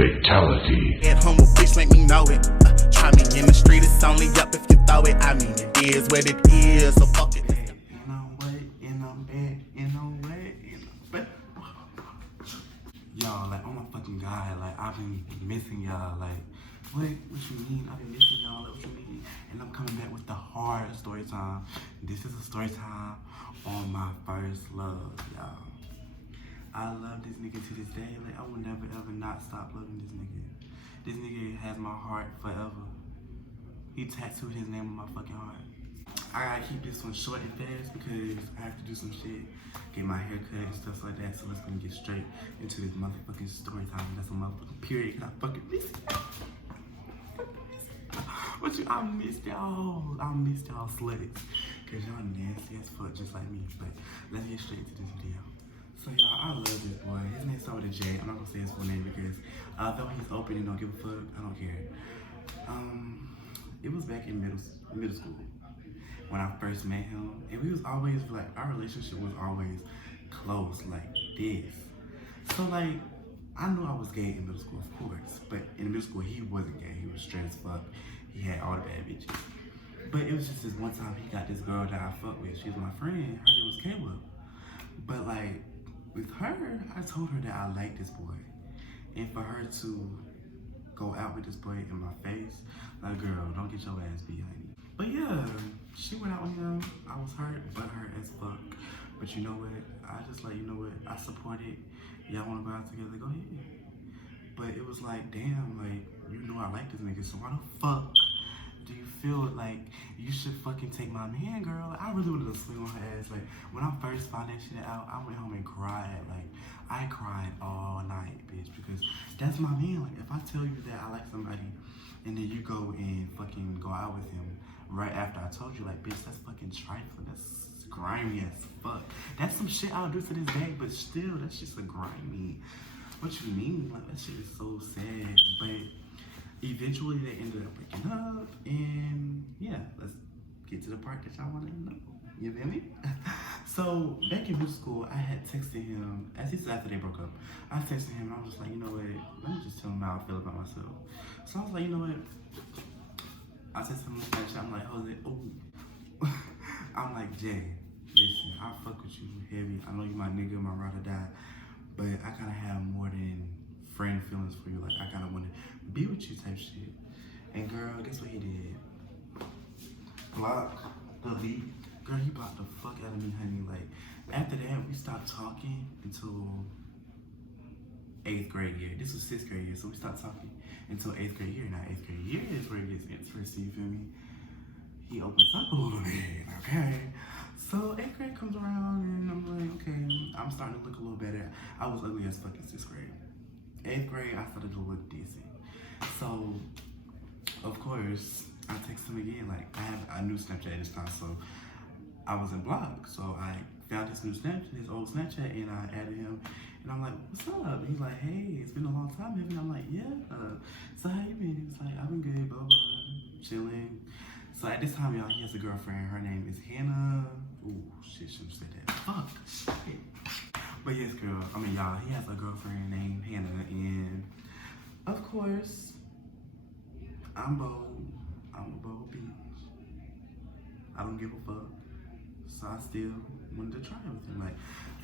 Fatality. At home, a bitch make me know it. Try me in the street, it's only up if you throw it. I mean, it is what it is, so fuck it. And I'm wet, and I'm bad, and I'm wet, and I'm bad. Y'all, like, oh my fucking God, like, I've been missing y'all, like, what you mean? I've been missing y'all, like, what you mean? And I'm coming back with the hard story time. This is a story time on my first love, y'all. I love this nigga to this day. Like, I will never ever not stop loving this nigga. This nigga has my heart forever. He tattooed his name on my fucking heart. I gotta keep this one short and fast because I have to do some shit, get my hair cut and stuff like that. So let's gonna get straight into this motherfucking story time. That's a motherfucking period. Can I fucking miss it? I missed y'all. I missed y'all sluts. Cause y'all nasty as fuck just like me. But let's get straight to this video. So y'all, I love this boy. His name starts with a J. I'm not gonna say his full name because although he's open and don't give a fuck, I don't care. It was back in middle school when I first met him, and we was always like, our relationship was always close like this. So like, I knew I was gay in middle school, of course, but in middle school he wasn't gay. He was straight as fuck. He had all the bad bitches. But it was just this one time he got this girl that I fucked with. She was my friend. Her name was Kayla. But like, with her, I told her that I liked this boy. And for her to go out with this boy in my face, like, girl, don't get your ass beat, honey. But yeah, she went out with him. I was hurt, but hurt as fuck. But you know what? I just like, you know what? I support it. Y'all wanna go out together? Go ahead. But it was like, damn, like, you know I like this nigga, so why the fuck do you feel like you should fucking take my man, girl? I really wanted to swing on her ass. Like, when I first found that shit out, I went home and cried. Like, I cried all night, bitch, because that's my man. Like, if I tell you that I like somebody and then you go and fucking go out with him right after I told you, like, bitch, that's fucking trifling. That's grimy as fuck. That's some shit I'll do to this day, but still, that's just a grimy. What you mean? Like, that shit is so sad. But eventually they ended up breaking up, and yeah, let's get to the part that y'all want to know. You feel me? So back in middle school, I had texted him, as this is after they broke up, I texted him and I was just like, you know what, let me just tell him how I feel about myself. So I was like, you know what, I texted him on Snapchat, I'm like, Jose, oh. I'm like, Jay, listen, I fuck with you heavy. I know you my nigga, my ride or die, but I kind of have more than friend feelings for you. Like, I kind of want to be with you type shit. And girl, guess what he did? Block, delete. Girl, he blocked the fuck out of me, honey. Like, after that, we stopped talking until 8th grade year. This was 6th grade year, so we stopped talking until 8th grade year. Now, 8th grade year is where it gets interesting, you feel me? He opens up a little bit, okay? So 8th grade comes around, and I'm like, okay, I'm starting to look a little better. I was ugly as fuck in 6th grade. 8th grade, I started to look decent. So, of course, I text him again. Like, I have a new Snapchat at this time, so I was in block. So I found his new Snapchat, his old Snapchat, and I added him. And I'm like, what's up? And he's like, hey, it's been a long time, haven't it? I'm like, yeah. So how you been? He's like, I've been good, blah, blah, chilling. So at this time, y'all, he has a girlfriend. Her name is Hannah. Ooh, shit, shouldn't say that. Fuck, shit. But yes, girl, I mean, y'all, he has a girlfriend named Hannah, and of course, I'm bold. I'm a bold bitch. I don't give a fuck. So I still wanted to try it with him. Like,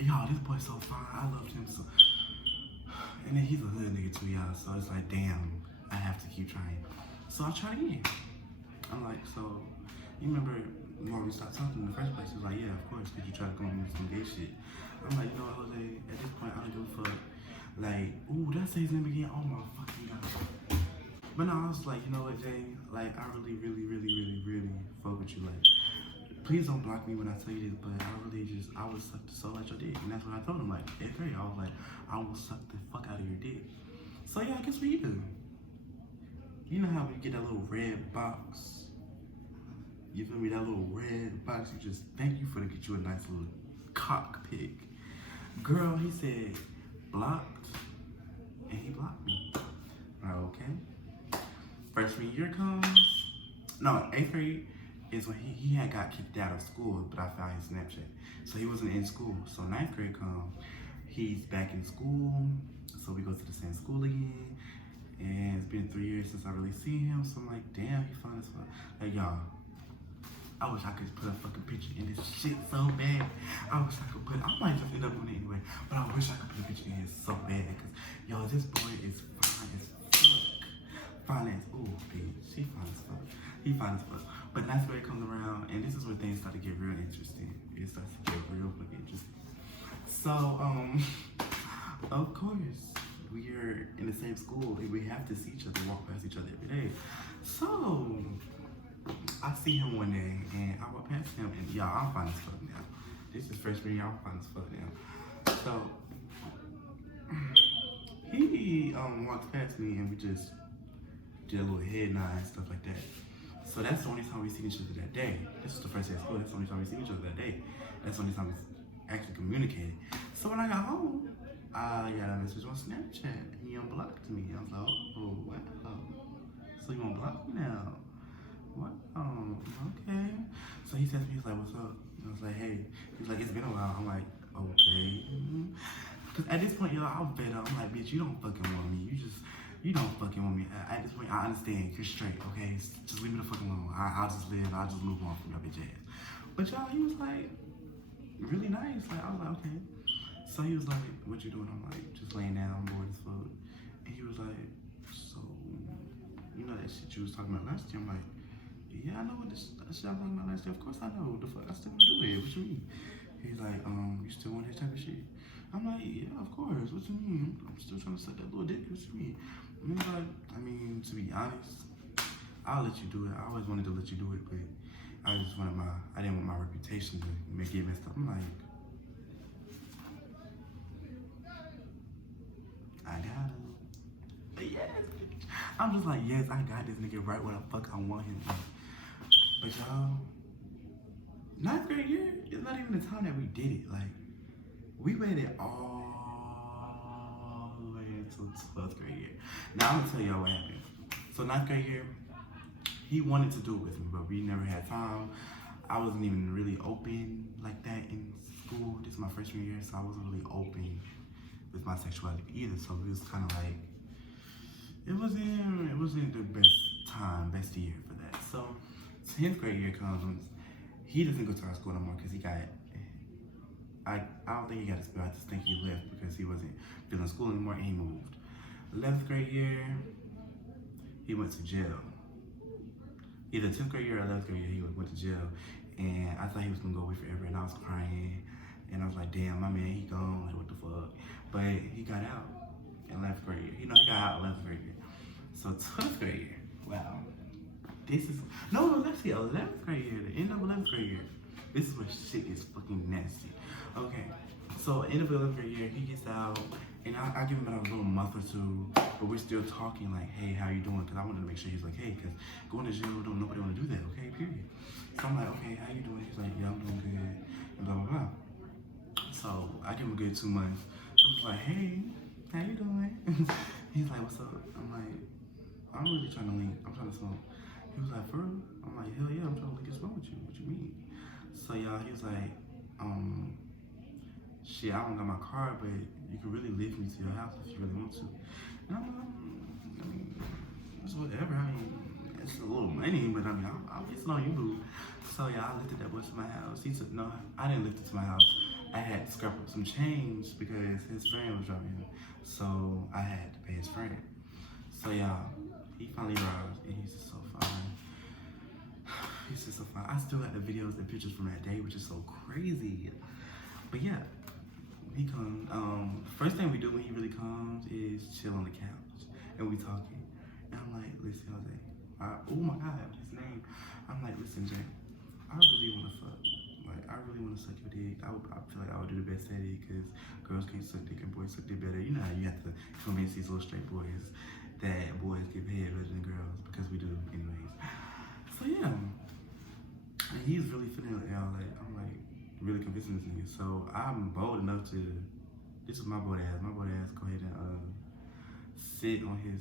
y'all, this boy's so fine. I loved him so. And then he's a hood nigga too, y'all. So it's like, damn, I have to keep trying. So I tried again. I'm like, so, you remember when we started talking in the first place? He was like, yeah, of course, because you try to come up with some gay shit. I'm like, you know what, Jose, at this point, I don't give a fuck. Like, ooh, did I say his name again? Oh my fucking God. But no, I was like, you know what, Jay? Like, I really fuck with you. Like, please don't block me when I tell you this, but I will suck the soul out your dick. And that's what I told him, like, 8th grade, I was like, I will suck the fuck out of your dick. So yeah, guess what you do? You know how we get that little red box? You feel me? That little red box, you just thank you for to get you a nice little cock pic. Girl, he said, blocked, and he blocked me. Okay. Freshman year comes. No, 8th grade is when he had got kicked out of school, but I found his Snapchat. So he wasn't in school. So 9th grade comes, he's back in school. So we go to the same school again. been 3 years since I really seen him, so I'm like, damn, he fine as fuck. Like, y'all, I wish I could put a fucking picture in this shit so bad. I wish I could put, I might just end up doing it anyway, but I wish I could put a picture in here so bad, because, yo, this boy is fine as fuck. Fine as, ooh, bitch, he fine as fuck. He fine as fuck. But that's where it comes around, and this is where things start to get real interesting. It starts to get real fucking interesting. So, of course, we're in the same school, and we have to see each other, walk past each other every day. So, I see him one day, and I walk past him, and y'all, I'm fine as fuck now. This is freshman year, I'm fine as fuck now. So, he walks past me, and we just did a little head nod and stuff like that. So that's the only time we see each other that day. This is the first day of school, that's the only time we see each other that day. That's the only time we actually communicated. So when I got home, I got a message on Snapchat. He unblocked me. I was like, oh, wow. So you unblocked me now? What? Okay. So he texted me, he's like, what's up? And I was like, hey. He's like, it's been a while. I'm like, okay. Because at this point, y'all, I'm fed up. I'm like, bitch, you don't fucking want me. You don't fucking want me. At this point, I understand. You're straight, okay? Just leave me the fuck alone. I'll just live. I'll just move on from your bitch ass. But y'all, he was like, really nice. Like, I was like, okay. So he was like, what you doing? I'm like, just laying down. I'm bored as fuck. And he was like, so, you know that shit you was talking about last year? I'm like, yeah, I know what this shit I was talking about last year. Of course I know. The fuck, I still want to do it. What you mean? He's like, you still want this type of shit? I'm like, yeah, of course. What you mean? I'm still trying to suck that little dick. What you mean? And he's like, I mean, to be honest, I'll let you do it. I always wanted to let you do it, but I didn't want my reputation to get messed up. I'm like, I got him. Yes. I'm just like, yes, I got this nigga right where the fuck I want him. But y'all, 9th grade year is not even the time that we did it. Like, we waited all the way until 12th grade year. Now I'm gonna tell y'all what happened. So 9th grade year, he wanted to do it with me, but we never had time. I wasn't even really open like that in school. This is my freshman year, so I wasn't really open with my sexuality either. So it was kind of like, it wasn't the best year for that. So 10th grade year comes, he doesn't go to our school no more because he got, I don't think he got expelled. I just think he left because he wasn't feeling school anymore and he moved. 11th grade year, he went to jail. Either 10th grade year or 11th grade year, he went to jail. And I thought he was gonna go away forever and I was crying. And I was like, damn, my man, he gone, like what the fuck? But he got out in 11th grade year. You know, he got out in 11th grade year. So 12th grade year, wow. Let's see, 11th grade year, the end of 11th grade year. This is where shit is fucking nasty. Okay, so end of 11th grade year, he gets out, and I give him about a little month or two, but we're still talking like, hey, how you doing? Because I wanted to make sure he's like, hey, because going to jail, nobody want to do that, okay, period. So I'm like, okay, how you doing? He's like, yeah, I'm doing good, and blah, blah, blah. So I give him a good 2 months. I was like, hey, how you doing? He's like, what's up? I'm like, I'm really trying to link. I'm trying to smoke. He was like, for real? I'm like, hell yeah, I'm trying to link and smoke with you. What you mean? So y'all, he was like, shit, I don't got my car, but you can really lift me to your house if you really want to. And I'm like, I mean, it's whatever. I mean, it's a little money, but I mean, I'll get it on you, boo. So yeah, I lifted that boy to my house. He said, no, I didn't lift it to my house. I had to scrap up some change because his friend was driving him. So I had to pay his friend. So y'all, he finally arrived and he's just so fine. He's just so fine. I still got the videos and pictures from that day, which is so crazy. But yeah, he comes. First thing we do when he really comes is chill on the couch and we talking. And I'm like, listen, Jose. Oh my God, his name. I'm like, listen, Jay, I really want to fuck. Like, I really want to suck your dick. I feel like I would do the best at it because girls can't suck dick and boys suck dick better. You know how you have to convince these little straight boys that boys get paid better than girls because we do anyways. So yeah, and he's really feeling it, y'all. Like, I'm like really convincing this nigga. So I'm bold enough to, this is my bold ass. My bold ass go ahead and sit on his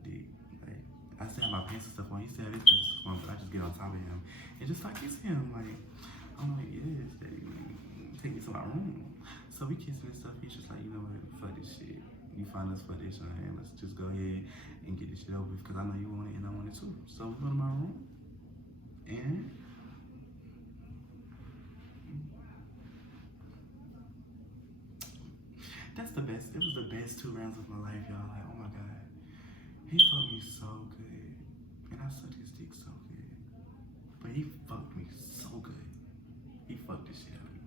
dick. Like, I still have my pants and stuff on. He still have his pants and stuff on, but I just get on top of him and just like kiss him. Like, I'm like, yes, daddy, take me to my room. So we kissing and stuff. He's just like, you know what, fuck this shit. You find us for this, and let's just go ahead and get this shit over with because I know you want it and I want it too. So we go to my room and that's the best. It was the best 2 rounds of my life, y'all. Like, oh my God. He fucked me so good. And I sucked his dick so good. But he fucked me so good. He fucked the shit out of me.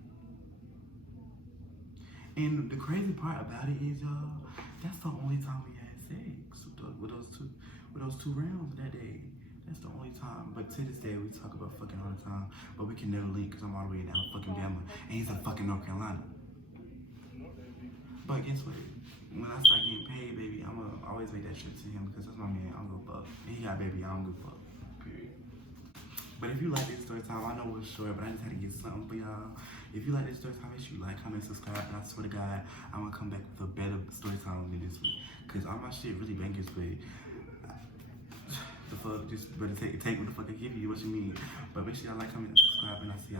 And the crazy part about it is, y'all, that's the only time we had sex with those two rounds that day. That's the only time. But to this day, we talk about fucking all the time. But we can never link because I'm all the way down fucking Bama. And he's in fucking North Carolina. But guess what? When I start getting paid, baby, I'm gonna always make that shit to him because that's my man. I'm gonna fuck. And he got baby, I don't give a fuck. Period. But if you like this story time, I know it was short, but I just had to get something for y'all. If you like this story time, make sure you like, comment, subscribe, and I swear to God, I'm gonna come back with a better story time than this one. Cause all my shit really bangers, but the fuck, just better take what the fuck I give you, what you mean. But make sure y'all like, comment, and subscribe, and I'll see y'all.